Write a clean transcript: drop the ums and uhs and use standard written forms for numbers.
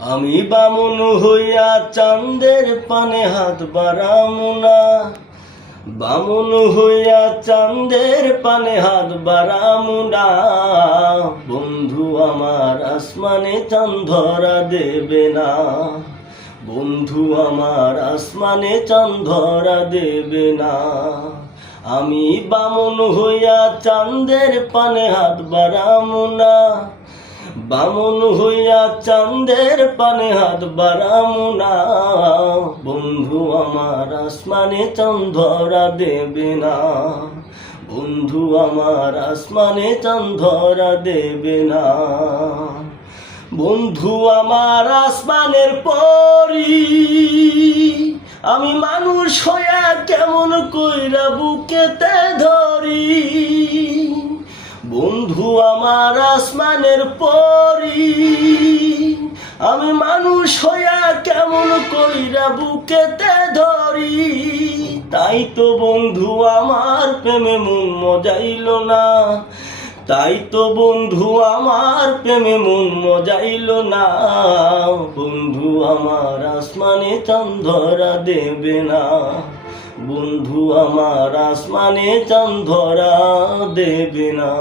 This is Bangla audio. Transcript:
আমি বামুন হইয়া চাঁদের পানে হাত বাড়ামু না, বামুন হইয়া চাঁদের পানে হাত বাড়ামু না। বন্ধু আমার আসমানে চাঁদ ধরা দেবে না, বন্ধু আমার আসমানে চাঁদ ধরা দেবে না। আমি বামুন হইয়া চাঁদের পানে হাত বাড়ামু না, বামুন হইয়া চাঁদের পানে হাত বাড়ামু না। বন্ধু আমার আসমানে চাঁদ ধরা দেবে না, বন্ধু আমার আসমানে চাঁদ ধরা দেবে না। বন্ধু আমার আসমানের পরি, আমি মানুষ হইয়া কেমন কইরা বুকেতে ধরি। বন্ধু আমার আসমানের পরি, আমি মানুষ হইয়া কেমন কইরা বুকেতে ধরি। তাই তো বন্ধু আমার প্রেমে মন মজাইল না, তাই তো বন্ধু আমার প্রেমে মন মজাইল না। বন্ধু আমার আসমানে চাঁদ ধরা দেবে না, বন্ধু আমার আসমানে চাঁদ ধরা দেবে না।